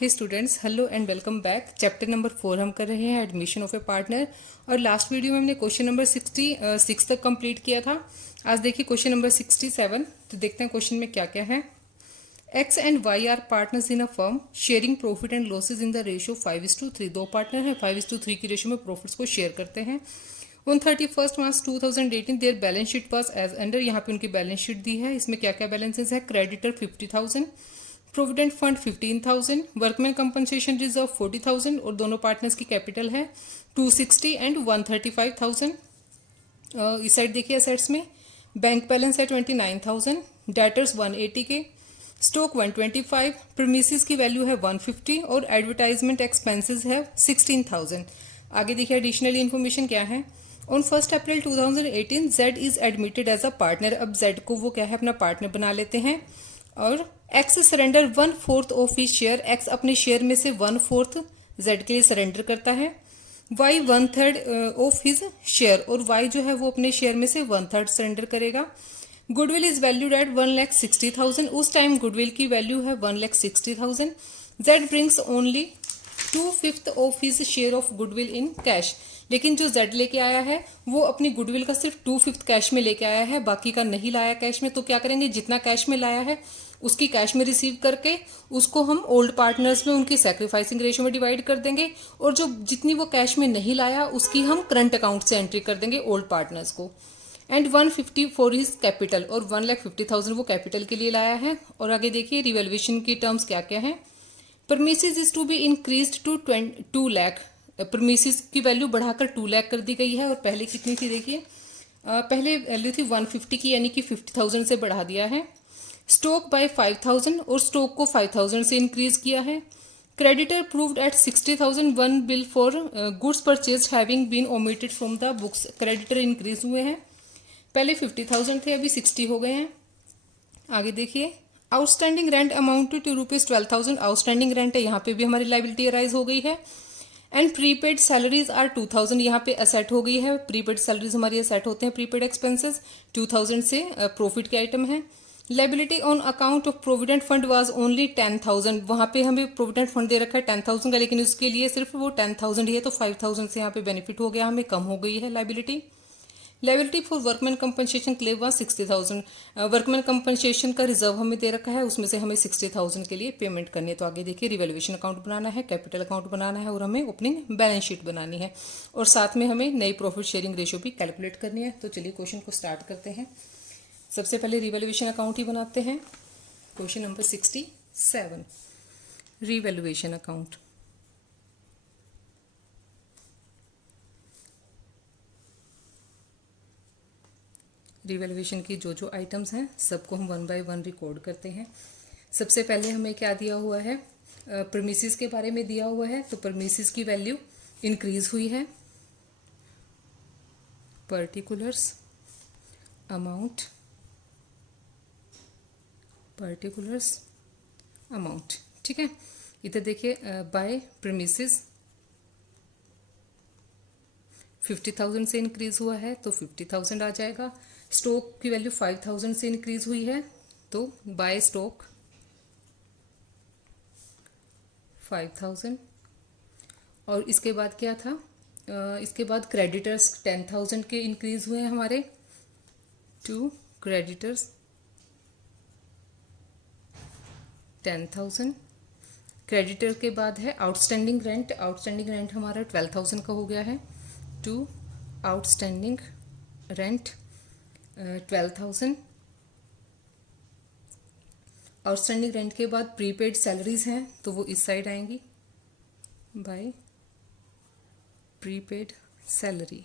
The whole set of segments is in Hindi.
Hey students, hello and welcome back. Chapter number 4 हम कर रहे हैं एडमिशन ऑफ ए पार्टनर। और लास्ट वीडियो में हमने क्वेश्चन नंबर 66 तक कंप्लीट किया था। आज देखिए क्वेश्चन नंबर 67। तो देखते हैं क्वेश्चन में क्या क्या है। X and Y are partners in a firm sharing profit and losses in the ratio 5:3। दो पार्टनर हैं, 5:3 की रेशियो में प्रॉफिट्स को शेयर करते हैं। On 31 March 2018 their balance sheet pass as under. यहाँ पे उनकी बैलेंस शीट दी है। इसमें क्या क्या बैलेंसेज है। Creditor 50,000, provident fund 15,000, workman compensation reserve 40,000 और दोनों पार्टनर्स की कैपिटल है 260 एंड 135,000। इस साइड देखिए एसेट्स में बैंक बैलेंस है 29,000, डेटर्स 180 के, स्टॉक 125, प्रीमिसेस की वैल्यू है 150 और एडवर्टाइजमेंट एक्सपेंसेस है 16,000। आगे देखिए एडिशनल इन्फॉर्मेशन क्या है। On 1 April 2018 Z is admitted as a partner. अब जेड को वो क्या है अपना पार्टनर बना लेते हैं। और x surrender 1/4 of his share. X अपने शेयर में से 1/4 जेड के लिए सरेंडर करता है। वाई 1/3 ऑफ हिज शेयर और वाई जो है वो अपने शेयर में से 1/3 सरेंडर करेगा। Goodwill is valued at 1,60,000। उस टाइम गुडविल की वैल्यू है 1,60,000। Z brings only 2/5 of his share of goodwill in cash. लेकिन जो जेड लेके आया है वो अपनी गुडविल का सिर्फ 2/5 कैश में लेके आया है, बाकी का नहीं लाया कैश में। तो क्या करेंगे, जितना कैश में लाया है उसकी कैश में रिसीव करके उसको हम ओल्ड पार्टनर्स में उनकी सैक्रिफाइसिंग रेशियो में डिवाइड कर देंगे। और जो जितनी वो कैश में नहीं लाया उसकी हम करंट अकाउंट से एंट्री कर देंगे ओल्ड पार्टनर्स को। एंड 150 फॉर हिज कैपिटल और 1,50,000 वो कैपिटल के लिए लाया है। और आगे देखिए रिवैल्यूएशन की टर्म्स क्या क्या है। Premises is to be increase to 2 lakh. Premises की वैल्यू बढ़ाकर 2 लाख कर दी गई है। और पहले कितनी थी देखिए, पहले वैल्यू थी 150 की, यानी कि 50,000 से बढ़ा दिया है। स्टॉक बाय 5,000 और स्टॉक को 5,000 से इंक्रीज किया है। Creditor proved at 60,000 one bill for goods purchase having been omitted from the books. Creditor increase हुए हैं, पहले 50,000 थे अभी 60 हो गए हैं। आगे देखिए outstanding rent amounted to ₹12,000। Outstanding rent है, यहाँ पे भी हमारी लाइबिलिटी अराइज हो गई है। And prepaid salaries are 2,000। यहाँ पे असेट हो गई है, प्रीपेड सैलरीज हमारी असेट होते हैं। प्रीपेड एक्सपेंसेस 2,000 से प्रॉफिट के आइटम है। Liability on account of provident fund was only 10,000। वहाँ पे हमें प्रोविडेंट फंड दे रखा है 10,000 का, लेकिन उसके लिए सिर्फ वो 10,000 ही है, तो 5,000 से यहाँ पे बेनिफिट हो गया, हमें कम हो गई है liability. Liability for workman compensation claim was 60,000। Workman compensation का रिजर्व हमें दे रखा है, उसमें से हमें 60,000 के लिए पेमेंट करनी है। तो आगे देखिए रिवैल्यूएशन अकाउंट बनाना है, कैपिटल अकाउंट बनाना है और हमें ओपनिंग बैलेंस शीट बनानी है। और साथ में हमें नई प्रॉफिट शेयरिंग रेशियो भी कैलकुलेट करनी है। तो चलिए क्वेश्चन को स्टार्ट करते हैं। सबसे पहले रिवैल्यूएशन अकाउंट ही बनाते हैं। Question number 67, revaluation account. Revaluation की जो आइटम्स हैं सबको हम 1 बाय 1 रिकॉर्ड करते हैं। सबसे पहले हमें क्या दिया हुआ है, प्रीमिसेस के बारे में दिया हुआ है। तो प्रीमिसेस की वैल्यू इंक्रीज हुई है। पर्टिकुलर्स अमाउंट, पर्टिकुलर्स अमाउंट, ठीक है। इधर देखिए बाय प्रीमिसेस 50,000 से इंक्रीज हुआ है तो 50,000 आ जाएगा। स्टॉक की वैल्यू 5,000 से इंक्रीज हुई है तो बाय स्टॉक 5,000। और इसके बाद क्या था, इसके बाद क्रेडिटर्स 10,000 के इंक्रीज हुए हैं हमारे, टू क्रेडिटर्स 10,000। क्रेडिटर के बाद है आउटस्टैंडिंग रेंट। आउटस्टैंडिंग रेंट हमारा 12,000 का हो गया है, to outstanding rent 12,000। Outstanding rent के बाद प्रीपेड सैलरीज हैं तो वो इस साइड आएंगी, बाय प्रीपेड सैलरी।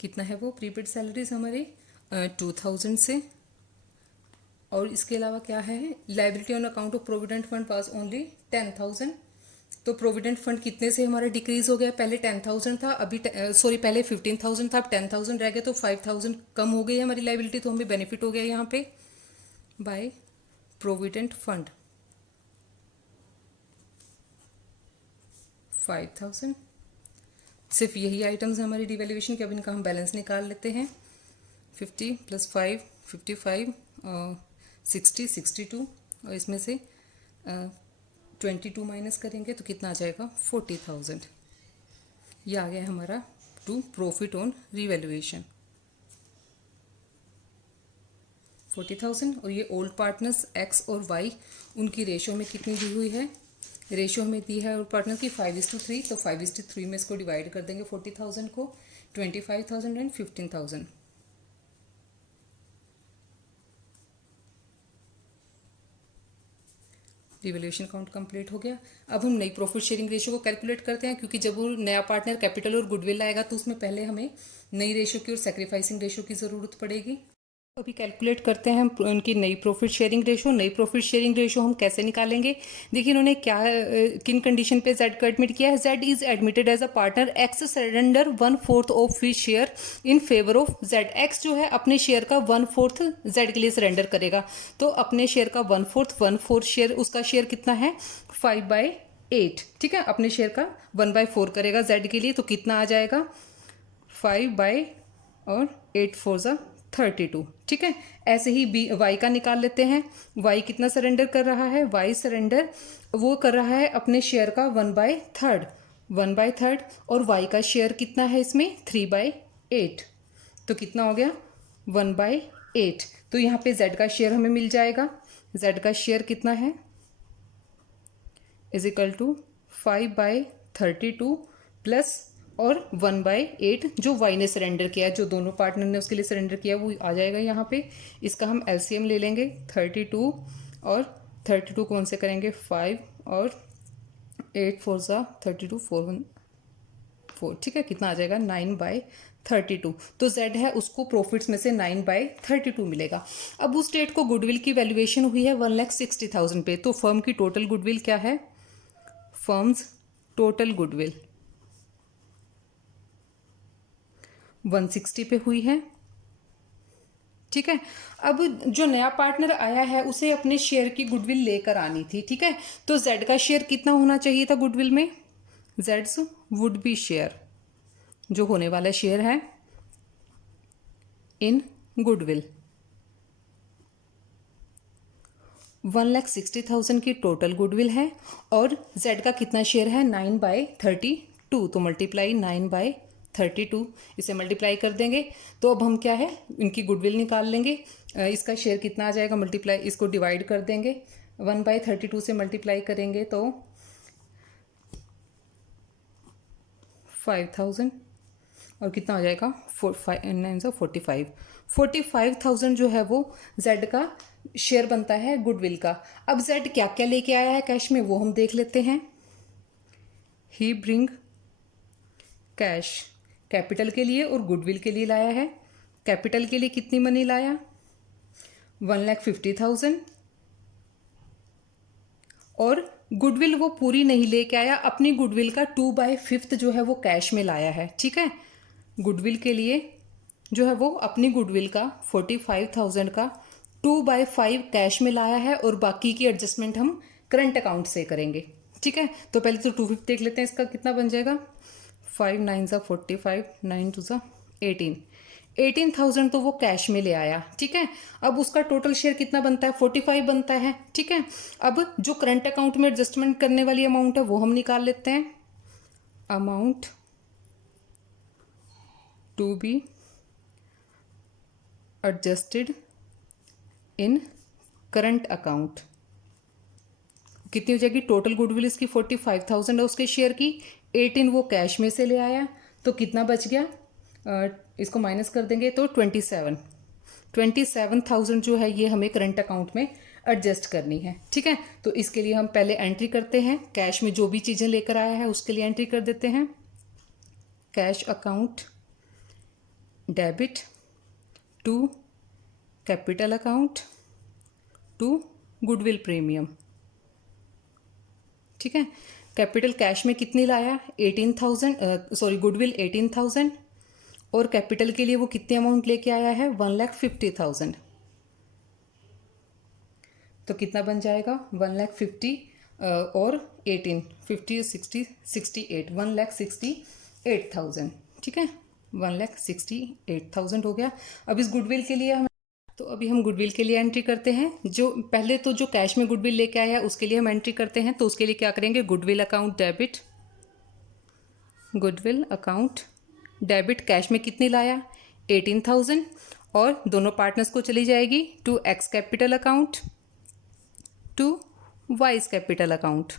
कितना है वो प्रीपेड सैलरीज हमारी 2,000 से। और इसके अलावा क्या है, liability on account of provident fund pass only 10,000। तो प्रोविडेंट फंड कितने से हमारा डिक्रीज हो गया, पहले 10,000 था, अभी पहले 15,000 था, अब 10,000 रह गया, तो 5,000 कम हो गई है हमारी लाइबिलिटी। तो हमें बेनिफिट हो गया यहाँ पे बाय प्रोविडेंट फंड 5,000। सिर्फ यही आइटम्स है हमारी डिवैल्यूएशन के। अब इनका हम बैलेंस निकाल लेते हैं। 50 + 5 55 60 62 और इसमें से 22 माइनस करेंगे तो कितना आ जाएगा 40,000। ये आ गया हमारा टू प्रॉफिट ऑन रिवैल्यूएशन 40,000। और ये ओल्ड पार्टनर्स एक्स और वाई उनकी रेशो में कितनी दी हुई है, रेशो हमें दी है ओल्ड पार्टनर की 5:3, तो 5:3 में इसको डिवाइड कर देंगे 40,000 को, 25,000 एंड 15,000। रिवैल्यूएशन काउंट कंप्लीट हो गया। अब हम नई प्रॉफिट शेयरिंग रेशियो को कैलकुलेट करते हैं, क्योंकि जब वो नया पार्टनर कैपिटल और गुडविल लाएगा तो उसमें पहले हमें नई रेशियो की और सेक्रीफाइसिंग रेशियो की ज़रूरत पड़ेगी। अभी कैलकुलेट करते हैं हम उनकी नई प्रॉफिट शेयरिंग रेशो। नई प्रॉफिट शेयरिंग रेशो हम कैसे निकालेंगे, देखिए इन्होंने क्या किन कंडीशन पे जेड को एडमिट किया है। Z is admitted as a partner, X surrender 1/4 of his share in favour of Z. X जो है अपने शेयर का 1/4 जेड के लिए सरेंडर करेगा, तो अपने शेयर का 1/4 शेयर, उसका शेयर कितना है 5/8, ठीक है, अपने शेयर का 1/4 करेगा जेड के लिए, तो कितना आ जाएगा 5/8 ठीक है। ऐसे ही बी वाई का निकाल लेते हैं। वाई कितना सरेंडर कर रहा है, वाई सरेंडर वो कर रहा है अपने शेयर का 1/3 और वाई का शेयर कितना है इसमें 3/8, तो कितना हो गया 1/8। तो यहाँ पे जेड का शेयर हमें मिल जाएगा। जेड का शेयर कितना है इज इक्वल टू 5/32 प्लस और 1/8 जो वाई ने सरेंडर किया, जो दोनों पार्टनर ने उसके लिए सरेंडर किया, वो आ जाएगा यहाँ पे। इसका हम एलसीएम ले लेंगे 32 और 32 कौन से करेंगे 5 और 8 4 ज़ा 32 4 1 4, ठीक है, कितना आ जाएगा 9/32। तो जेड है उसको प्रॉफिट्स में से 9/32 मिलेगा। अब उस डेट को गुडविल की वैल्यूएशन हुई है 1,60,000 पे, तो फर्म की टोटल गुडविल क्या है, फर्म्स टोटल गुडविल 160 पे हुई है, ठीक है। अब जो नया पार्टनर आया है उसे अपने शेयर की गुडविल लेकर आनी थी, ठीक है। तो जेड का शेयर कितना होना चाहिए था गुडविल में, जेड्स वुड बी शेयर, जो होने वाला शेयर है इन गुडविल 1,60,000 की टोटल गुडविल है, और जेड का कितना शेयर है 9/32, तो मल्टीप्लाई 9/32, इसे मल्टीप्लाई कर देंगे तो अब हम क्या है इनकी गुडविल निकाल लेंगे। इसका शेयर कितना आ जाएगा, मल्टीप्लाई इसको डिवाइड कर देंगे 1/32 से मल्टीप्लाई करेंगे तो 5,000 और कितना हो जाएगा 45,000 जो है वो जेड का शेयर बनता है गुडविल का। अब जेड क्या क्या लेके आया है कैश में, वो हम देख लेते हैं। ही ब्रिंग कैश, कैपिटल के लिए और गुडविल के लिए लाया है। कैपिटल के लिए कितनी मनी लाया 1,50,000, और गुडविल वो पूरी नहीं लेके आया, अपनी गुडविल का 2/5 जो है वो कैश में लाया है, ठीक है। गुडविल के लिए जो है वो अपनी गुडविल का 45,000 का 2/5 कैश में लाया है, और बाकी की एडजस्टमेंट हम करंट अकाउंट से करेंगे, ठीक है। तो पहले तो 250 देख लेते हैं, इसका कितना बन जाएगा 5 9 ज़ा 45, 9 2 ज़ा 18,000 तो वो कैश में ले आया, ठीक है। अब उसका टोटल शेयर कितना बनता है 45 बनता है, ठीक है। अब जो करंट अकाउंट में एडजस्टमेंट करने वाली अमाउंट है वो हम निकाल लेते हैं। Amount to be adjusted in current account कितनी हो जाएगी, टोटल गुडविल इसकी 45,000 है उसके शेयर की, 18 वो कैश में से ले आया, तो कितना बच गया, इसको माइनस कर देंगे तो 27,000 जो है ये हमें करंट अकाउंट में एडजस्ट करनी है, ठीक है। तो इसके लिए हम पहले एंट्री करते हैं, कैश में जो भी चीज़ें लेकर आया है उसके लिए एंट्री कर देते हैं। Cash account debit to capital account to goodwill premium, ठीक है। कैपिटल कैश में कितनी लाया 18,000, गुडविल 18,000, और कैपिटल के लिए वो कितनी अमाउंट लेके आया है 1,50,000, तो कितना बन जाएगा 1,50,000 और 18 50 60 68 1,68,000, ठीक है, 1,68,000 हो गया। अब इस गुडविल के लिए हमें तो अभी हम गुडविल के लिए एंट्री करते हैं। जो पहले तो जो कैश में गुडविल लेके आया है उसके लिए हम एंट्री करते हैं। तो उसके लिए क्या करेंगे, goodwill account debit, goodwill account debit cash में कितनी लाया 18,000 और दोनों पार्टनर्स को चली जाएगी to X capital account, to Y's capital account.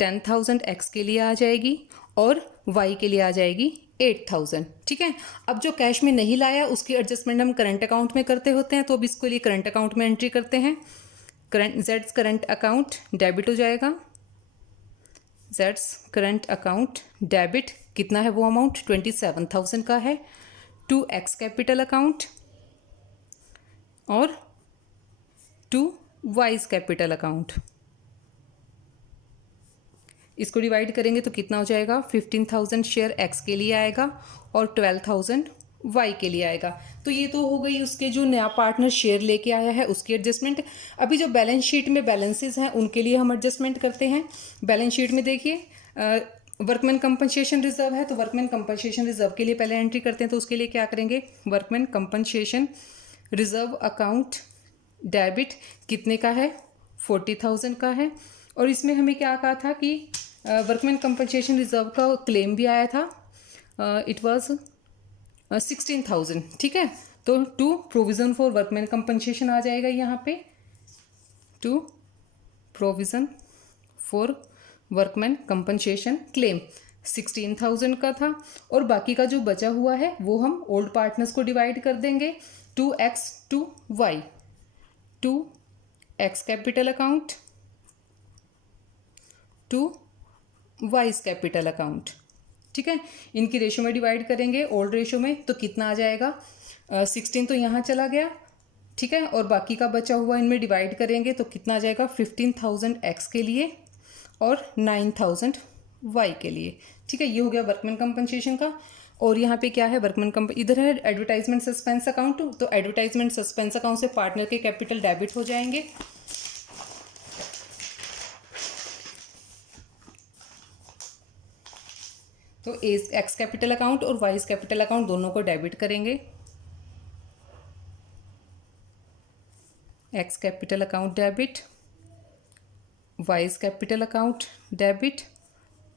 10,000 X के लिए आ जाएगी और वाई के लिए आ जाएगी 8,000। ठीक है, अब जो कैश में नहीं लाया उसकी एडजस्टमेंट हम करंट अकाउंट में करते होते हैं, तो अब इसके लिए करंट अकाउंट में एंट्री करते हैं। जेड्स करंट अकाउंट डेबिट हो जाएगा, जेड्स करंट अकाउंट डेबिट कितना है वो अमाउंट 27,000 का है, टू एक्स कैपिटल अकाउंट और टू वाइज कैपिटल अकाउंट। इसको डिवाइड करेंगे तो कितना हो जाएगा, 15,000 शेयर एक्स के लिए आएगा और 12,000 वाई के लिए आएगा। तो ये तो हो गई उसके जो नया पार्टनर शेयर लेके आया है उसकी एडजस्टमेंट। अभी जो बैलेंस शीट में बैलेंसेस हैं उनके लिए हम एडजस्टमेंट करते हैं। बैलेंस शीट में देखिए वर्कमैन कंपनसेशन रिजर्व है, तो वर्कमैन कंपनसेशन रिजर्व के लिए पहले एंट्री करते हैं। तो उसके लिए क्या करेंगे, workman compensation reserve account debit कितने का है 40,000 का है। और इसमें हमें क्या कहा था कि वर्कमैन कंपनसेशन रिजर्व का क्लेम भी आया था, इट वाज 16,000। ठीक है, तो to provision for workman compensation आ जाएगा यहाँ पे, to provision for workman compensation claim 16,000 का था। और बाकी का जो बचा हुआ है वो हम ओल्ड पार्टनर्स को डिवाइड कर देंगे, to X to Y, to X capital account to Y's capital account. ठीक है, इनकी रेशो में डिवाइड करेंगे, ओल्ड रेशो में, तो कितना आ जाएगा 16 तो यहाँ चला गया। ठीक है, और बाकी का बचा हुआ इनमें डिवाइड करेंगे तो कितना आ जाएगा 15,000 एक्स के लिए और 9,000 वाई के लिए। ठीक है, ये हो गया वर्कमैन कंपनसेशन का। और यहाँ पे क्या है वर्कमैन इधर है एडवर्टाइजमेंट सस्पेंस अकाउंट, तो एडवर्टाइजमेंट सस्पेंस अकाउंट से पार्टनर के कैपिटल डेबिट हो जाएंगे। तो एक्स कैपिटल अकाउंट और वाइज कैपिटल अकाउंट दोनों को डेबिट करेंगे। X capital account debit, Y's capital account debit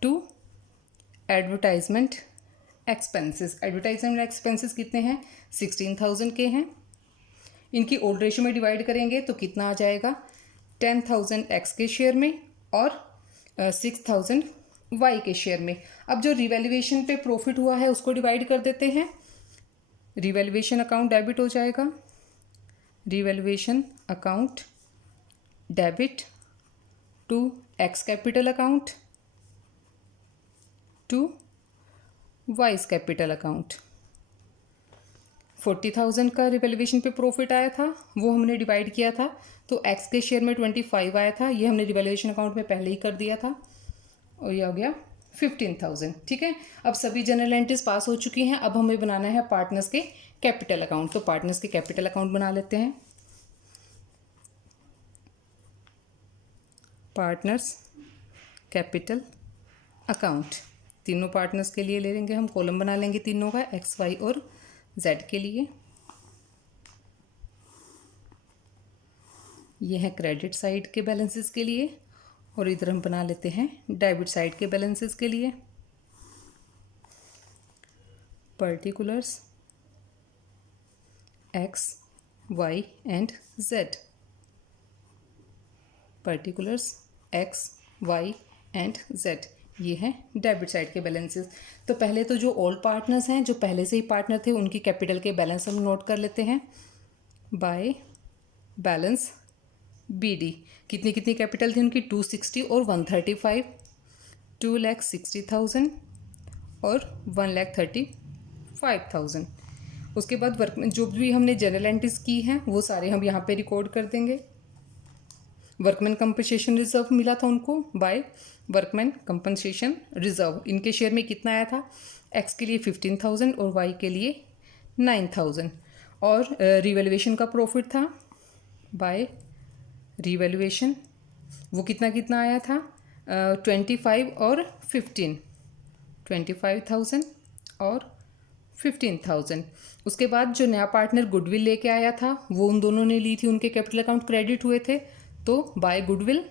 to advertisement expenses. Advertisement expenses कितने हैं 16,000 के हैं। इनकी ओल्ड रेशो में डिवाइड करेंगे तो कितना आ जाएगा 10,000 एक्स के शेयर में और 6,000 वाई के शेयर में। अब जो रिवैल्यूएशन पे प्रॉफिट हुआ है उसको डिवाइड कर देते हैं। रिवैल्यूएशन अकाउंट डेबिट हो जाएगा, revaluation account debit to X capital account to Y's capital account. 40,000 का रिवैल्यूएशन पे प्रॉफिट आया था वो हमने डिवाइड किया था, तो एक्स के शेयर में 25 आया था, ये हमने रिवैल्यूएशन अकाउंट में पहले ही कर दिया था और ये हो गया 15,000। ठीक है, अब सभी जनरल एंट्रीज पास हो चुकी हैं। अब हमें बनाना है पार्टनर्स के कैपिटल अकाउंट, तो पार्टनर्स के कैपिटल अकाउंट बना लेते हैं। पार्टनर्स कैपिटल अकाउंट तीनों पार्टनर्स के लिए ले लेंगे हम, कॉलम बना लेंगे तीनों का, एक्स वाई और जेड के लिए। ये है क्रेडिट साइड के बैलेंसेस के लिए और इधर हम बना लेते हैं डेबिट साइड के बैलेंसेस के लिए। Particulars X Y and Z, particulars X Y and Z, ये हैं डेबिट साइड के बैलेंसेस। तो पहले तो जो ओल्ड पार्टनर्स हैं जो पहले से ही पार्टनर थे उनकी कैपिटल के बैलेंस हम नोट कर लेते हैं बाय बैलेंस बीडी। कितनी कितनी कैपिटल थी उनकी 260 और 135, 2,60,000 और 1,35,000। उसके बाद वर्क जो भी हमने जनरल एंट्रीज की हैं वो सारे हम यहाँ पे रिकॉर्ड कर देंगे। वर्कमैन कंपनसेशन रिजर्व मिला था उनको बाय वर्कमैन कंपनसेशन रिजर्व, इनके शेयर में कितना आया था, एक्स के लिए 15,000 और वाई के लिए 9,000। और रिवैल्यूएशन का प्रॉफिट था बाय रिवैल्यूएशन, वो कितना कितना आया था 25 और 15, 25,000 और 15,000। उसके बाद जो नया पार्टनर गुडविल लेके आया था वो उन दोनों ने ली थी, उनके कैपिटल अकाउंट क्रेडिट हुए थे, तो बाय गुडविल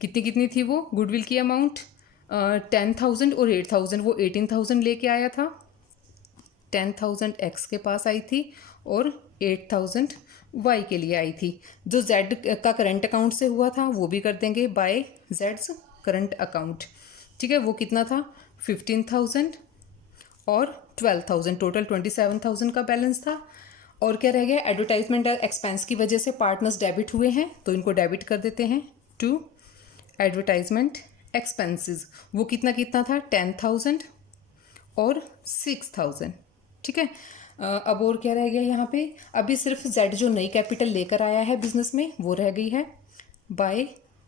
कितनी कितनी थी वो गुडविल की अमाउंट 10,000 और 8,000, वो 18,000 लेके आया था। 10,000 एक्स के पास आई थी और 8,000 वाई के लिए आई थी। जो जेड का करंट अकाउंट से हुआ था वो भी कर देंगे बाय जेड्स करंट अकाउंट। ठीक है, वो कितना था 15,000 और 12,000, टोटल 27,000 का बैलेंस था। और क्या रह गया, एडवर्टाइजमेंट एक्सपेंस की वजह से पार्टनर्स डेबिट हुए हैं तो इनको डेबिट कर देते हैं टू एडवर्टाइजमेंट एक्सपेंसेस। वो कितना कितना था 10,000 और 6,000। ठीक है, अब और क्या रह गया यहाँ पे, अभी सिर्फ जेड जो नई कैपिटल लेकर आया है बिजनेस में वो रह गई है बाय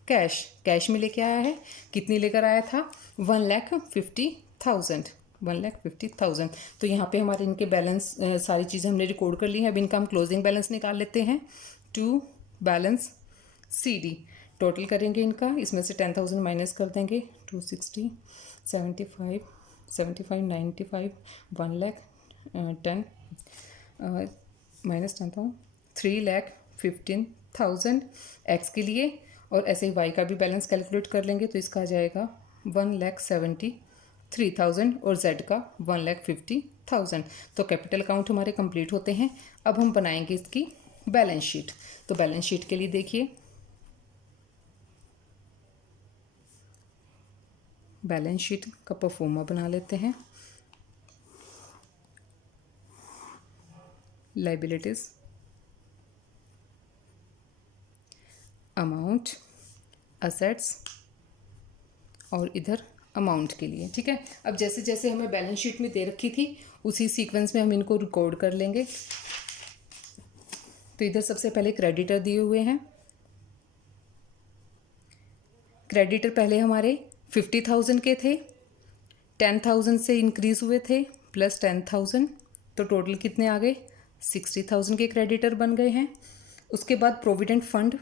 कैश। कैश में लेके आया है, कितनी लेकर आया था 1,50,000। 1,50,000। तो यहाँ पे हमारे इनके बैलेंस सारी चीज़ें हमने रिकॉर्ड कर ली हैं। अब इनका हम क्लोजिंग बैलेंस निकाल लेते हैं टू बैलेंस CD। टोटल करेंगे इनका, इसमें से 10,000 माइनस कर देंगे 260, 75, 75, 95, 1,10 माइनस 10,000 3,15,000 एक्स के लिए। और ऐसे ही वाई का भी बैलेंस कैलकुलेट कर लेंगे तो इसका आ जाएगा 1,73,000 और जेड का 1,50,000। तो कैपिटल अकाउंट हमारे कंप्लीट होते हैं। अब हम बनाएंगे इसकी बैलेंस शीट। तो बैलेंस शीट के लिए देखिए, बैलेंस शीट का परफॉर्मा बना लेते हैं। लाइबिलिटीज, अमाउंट, असेट्स और इधर अमाउंट के लिए। ठीक है, अब जैसे जैसे हमें बैलेंस शीट में दे रखी थी उसी सीक्वेंस में हम इनको रिकॉर्ड कर लेंगे। तो इधर सबसे पहले क्रेडिटर दिए हुए हैं। क्रेडिटर पहले हमारे 50,000 के थे, 10,000 से इंक्रीज हुए थे प्लस 10,000, तो टोटल कितने आ गए 60,000 के क्रेडिटर बन गए हैं। उसके बाद प्रोविडेंट फंड,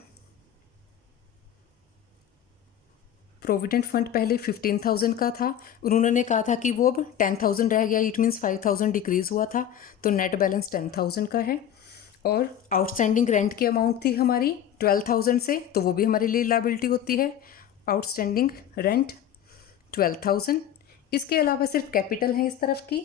प्रोविडेंट फंड पहले 15,000 का था, उन्होंने कहा था कि वो अब 10,000 रह गया, इट मीन्स 5,000 डिक्रीज हुआ था, तो नेट बैलेंस 10,000 का है। और आउटस्टैंडिंग रेंट की अमाउंट थी हमारी 12,000 से, तो वो भी हमारे लिए लायबिलिटी होती है, आउटस्टैंडिंग रेंट 12,000। इसके अलावा सिर्फ कैपिटल है इस तरफ की।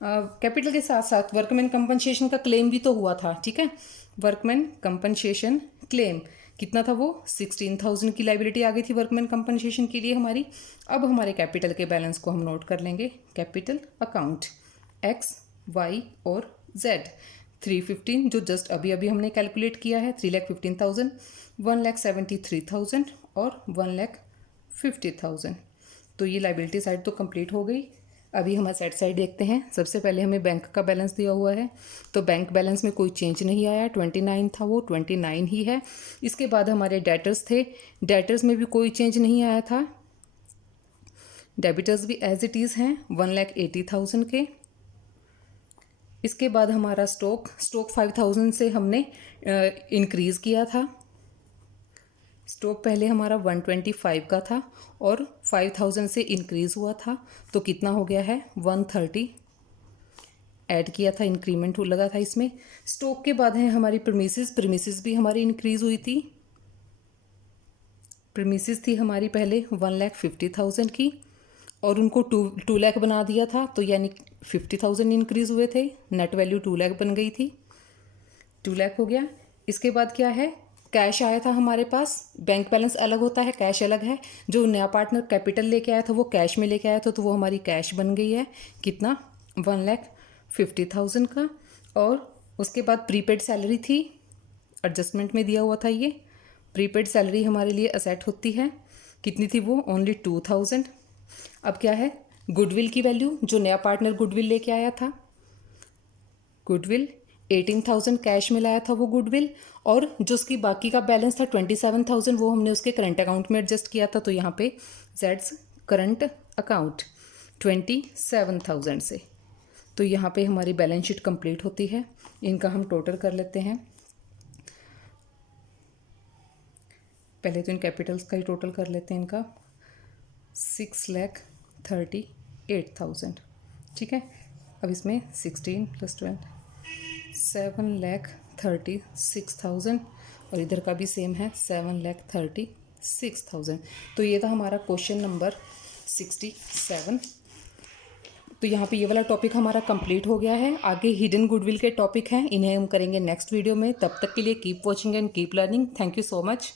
कैपिटल के साथ साथ वर्कमैन कंपनसेशन का क्लेम भी तो हुआ था। ठीक है, वर्कमैन कंपनसेशन क्लेम कितना था, वो 16,000 की लाइबिलिटी आ गई थी वर्कमैन कंपनसेशन के लिए हमारी। अब हमारे कैपिटल के बैलेंस को हम नोट कर लेंगे। कैपिटल अकाउंट एक्स, वाई और जेड 315 जो जस्ट अभी अभी हमने कैलकुलेट किया है, 3,15,000, 1,73,000 और 1,50,000। तो ये लाइबिलिटी साइड तो कंप्लीट हो गई। अभी हम एसेट साइड देखते हैं। सबसे पहले हमें बैंक का बैलेंस दिया हुआ है, तो बैंक बैलेंस में कोई चेंज नहीं आया, 29 था वो 29 ही है। इसके बाद हमारे डेटर्स थे, डेटर्स में भी कोई चेंज नहीं आया था। डेबिटर्स भी एज इट इज़ हैं 1,80,000 के। इसके बाद हमारा स्टॉक 5,000 से हमने इंक्रीज़ किया था। स्टॉक पहले हमारा 125 का था और 5,000 से इंक्रीज़ हुआ था, तो कितना हो गया है 130 ऐड किया था, इंक्रीमेंट लगा था इसमें। स्टॉक के बाद है हमारी प्रीमिसेस भी हमारी इंक्रीज़ हुई थी। प्रीमिसेस थी हमारी पहले 1,50,000 की और उनको 2 लाख बना दिया था, तो यानी 50,000 इंक्रीज़ हुए थे, नेट वैल्यू 2 लाख बन गई थी, 2 लाख हो गया। इसके बाद क्या है, कैश आया था हमारे पास। बैंक बैलेंस अलग होता है, कैश अलग है। जो नया पार्टनर कैपिटल लेके आया था वो कैश में लेके आया था, तो वो हमारी कैश बन गई है कितना 1,50,000 का। और उसके बाद प्रीपेड सैलरी थी, एडजस्टमेंट में दिया हुआ था ये। प्रीपेड सैलरी हमारे लिए असेट होती है, कितनी थी वो ओनली 2,000। अब क्या है, गुडविल की वैल्यू, जो नया पार्टनर गुडविल लेके आया था, गुडविल 18,000 कैश में लाया था वो गुडविल, और जो उसकी बाकी का बैलेंस था 27,000 वो हमने उसके करंट अकाउंट में एडजस्ट किया था, तो यहाँ पे जेड्स करंट अकाउंट 27,000 से। तो यहाँ पे हमारी बैलेंस शीट कंप्लीट होती है। इनका हम टोटल कर लेते हैं। पहले तो इन कैपिटल्स का ही टोटल कर लेते हैं इनका 6,38,000। ठीक है, अब इसमें 16 + 12 7,36,000 और इधर का भी सेम है 7,36,000। तो ये था हमारा क्वेश्चन नंबर 67। तो यहाँ पे ये वाला टॉपिक हमारा कंप्लीट हो गया है। आगे हिडन गुडविल के टॉपिक हैं, इन्हें हम करेंगे नेक्स्ट वीडियो में। तब तक के लिए keep watching and keep learning. Thank you so much.